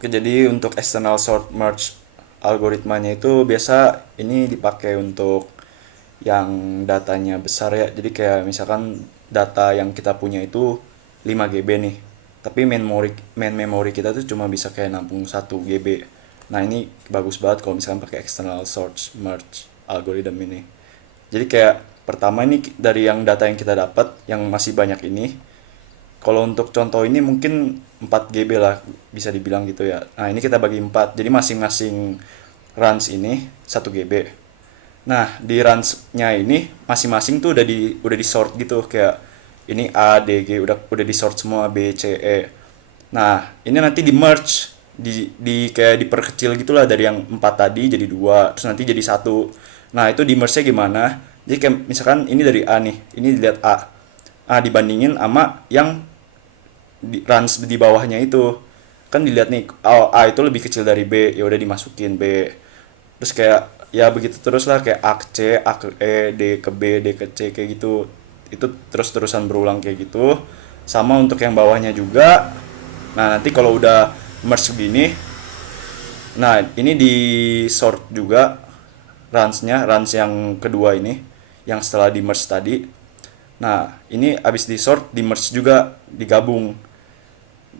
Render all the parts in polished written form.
Oke, jadi untuk external sort merge algoritmanya itu biasa ini dipakai untuk yang datanya besar ya. Jadi kayak misalkan data yang kita punya itu 5 GB nih. Tapi main memory kita tuh cuma bisa kayak nampung 1 GB. Nah, ini bagus banget kalau misalkan pakai external sort merge algorithm ini. Jadi kayak pertama ini dari yang data yang kita dapat yang masih banyak ini, kalau untuk contoh ini mungkin 4 GB lah bisa dibilang gitu ya. Nah, ini kita bagi 4. Jadi masing-masing runs ini 1 GB. Nah, di runs-nya ini masing-masing tuh udah di sort gitu kayak ini A, D, G udah di sort semua B, C, E. Nah, ini nanti di merge di kayak diperkecil gitulah dari yang 4 tadi jadi 2 terus nanti jadi satu. Nah, itu di merge-nya gimana? Jadi kayak misalkan ini dari A nih, ini dilihat A. A dibandingin sama yang runs di bawahnya itu kan dilihat nih, oh, A itu lebih kecil dari B, ya udah dimasukin B, terus kayak ya begitu terus lah kayak A ke C, A ke E, D ke B, D ke C kayak gitu. Itu terus terusan berulang kayak gitu. Sama untuk yang bawahnya juga. Nah, nanti kalau udah merge begini, nah ini di sort juga runs yang kedua ini yang setelah di merge tadi. Nah, ini abis di sort di merge juga digabung.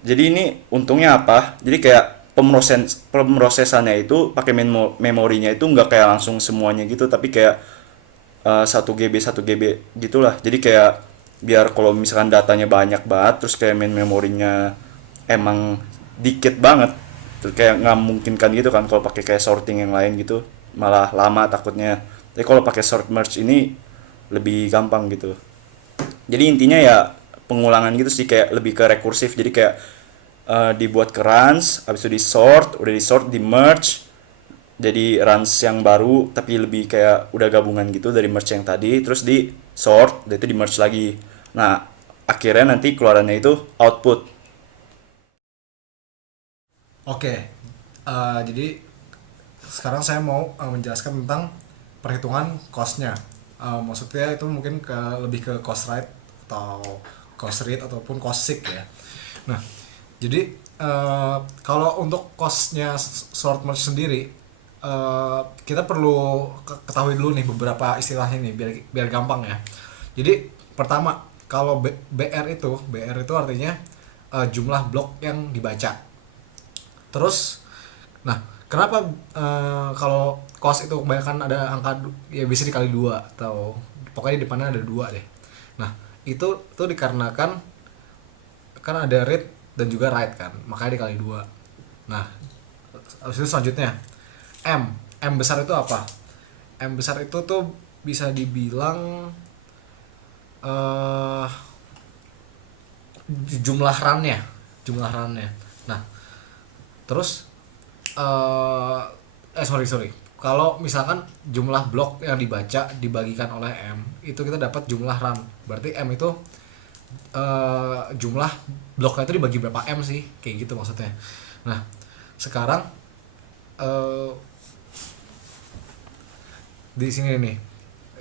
Jadi ini untungnya apa? Jadi kayak pemrosesannya itu pakai memorinya itu nggak kayak langsung semuanya gitu, tapi kayak 1 GB 1 GB gitulah. Jadi kayak biar kalau misalkan datanya banyak banget terus kayak memorinya emang dikit banget, terus kayak nggak memungkinkan gitu kan kalau pakai kayak sorting yang lain gitu, malah lama takutnya. Tapi kalau pakai sort merge ini lebih gampang gitu. Jadi intinya ya pengulangan gitu sih, kayak lebih ke rekursif. Jadi kayak dibuat ke runs, habis itu di sort, udah di sort, di merge jadi runs yang baru tapi lebih kayak udah gabungan gitu dari merge yang tadi, terus di sort, dan itu di merge lagi. Nah, akhirnya nanti keluarannya itu output. Oke, jadi sekarang saya mau menjelaskan tentang perhitungan cost-nya. Maksudnya itu mungkin lebih ke cost right atau cost rate ataupun cost sick ya. Nah, jadi kalau untuk cost-nya short merge sendiri, kita perlu ketahui dulu nih beberapa istilahnya nih biar biar gampang ya. Jadi pertama, kalau BR itu artinya jumlah blok yang dibaca. Terus, nah, kenapa kalau cost itu kebanyakan ada angka ya bisa dikali dua atau pokoknya di depannya ada dua deh. Nah, itu dikarenakan kan ada read dan juga write kan, makanya dikali dua. Nah, habis itu selanjutnya M. M besar itu apa? M besar itu tuh bisa dibilang eh jumlah runnya, jumlah runnya. Nah, terus eh sorry, kalau misalkan jumlah blok yang dibaca dibagikan oleh M itu kita dapat jumlah run, berarti M itu jumlah bloknya itu dibagi berapa M sih, kayak gitu maksudnya. Nah, sekarang eh, di sini nih,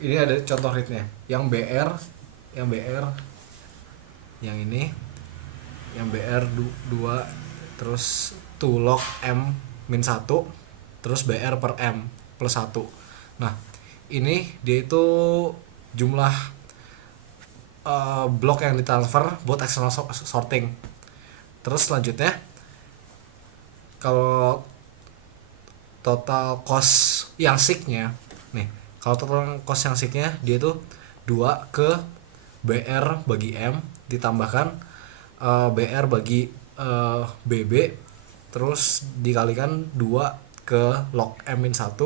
ini ada contoh readnya yang BR, yang BR yang ini, yang BR 2, terus to log M min 1, terus BR per M plus 1. Nah, ini dia itu jumlah blok yang ditransfer buat external sorting. Terus selanjutnya, kalau total cost yang signya nih, kalau total cost yang signya dia tuh 2 ke BR bagi M ditambahkan BR bagi BB, terus dikalikan 2 ke log M min 1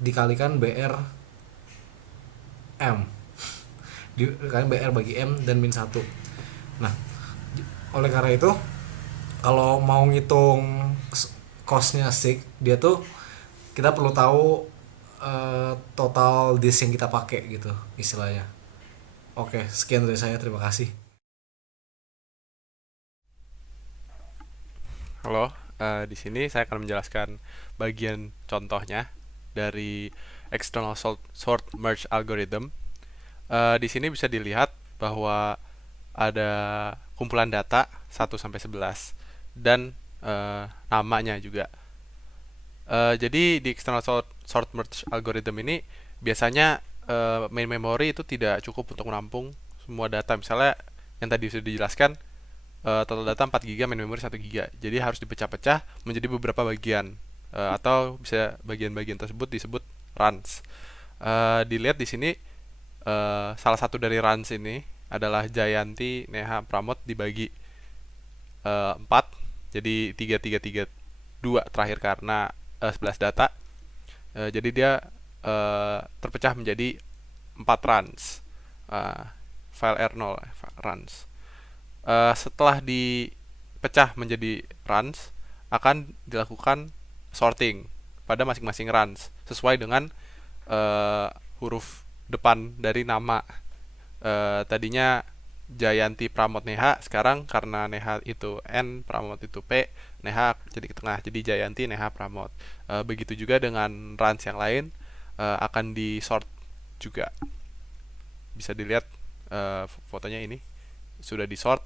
dikalikan BR M dikalikan BR bagi M dan min 1. Nah, oleh karena itu kalau mau ngitung costnya sig dia tuh kita perlu tahu total disk yang kita pakai gitu istilahnya. Oke, sekian dari saya, terima kasih. Halo, di sini saya akan menjelaskan bagian contohnya dari external sort merge algorithm. Di sini bisa dilihat bahwa ada kumpulan data 1 sampai 11. dan namanya juga. Jadi di external sort merge algorithm ini biasanya main memory itu tidak cukup untuk menampung semua data. Misalnya yang tadi sudah dijelaskan, total data 4 GB, main memory 1 GB. Jadi harus dipecah-pecah menjadi beberapa bagian. Atau bisa bagian-bagian tersebut disebut runs. Dilihat di sini, salah satu dari runs ini adalah Jayanti, Neha, Pramod dibagi 4. Jadi 3 3 3 2 terakhir karena 11 data. Jadi dia terpecah menjadi 4 runs. Eh, File R0 runs. Setelah dipecah menjadi runs, akan dilakukan sorting pada masing-masing runs sesuai dengan eh, huruf depan dari nama. Tadinya Jayanti Pramod Neha, sekarang karena Neha itu N, Pramod itu P, Neha jadi ke tengah, jadi Jayanti, Neha, Pramod. Begitu juga dengan runs yang lain, akan di sort juga. Bisa dilihat fotonya ini sudah di sort.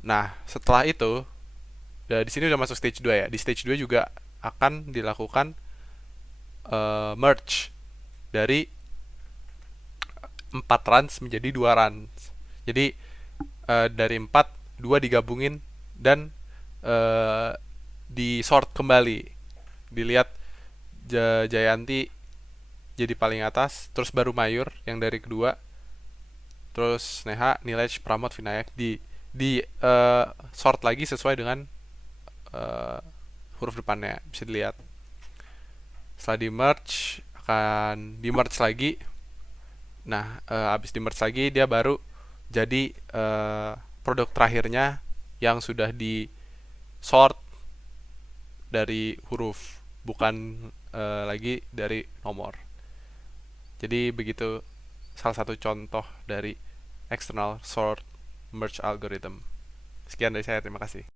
Nah, setelah itu, di sini udah masuk stage 2 ya. Di stage 2 juga akan dilakukan merge dari 4 runs menjadi 2 runs. Jadi dari 4, 2 digabungin dan di sort kembali. Dilihat Jayanti jadi paling atas, terus baru Mayur yang dari kedua, terus Neha, Nilej, Pramod, Vinayak di sort lagi sesuai dengan huruf depannya. Bisa dilihat. Setelah di merge, akan di merge lagi. Nah, habis di merge lagi dia baru jadi produk terakhirnya yang sudah di sort dari huruf, bukan lagi dari nomor. Jadi begitu salah satu contoh dari external sort merge algorithm. Sekian dari saya, terima kasih.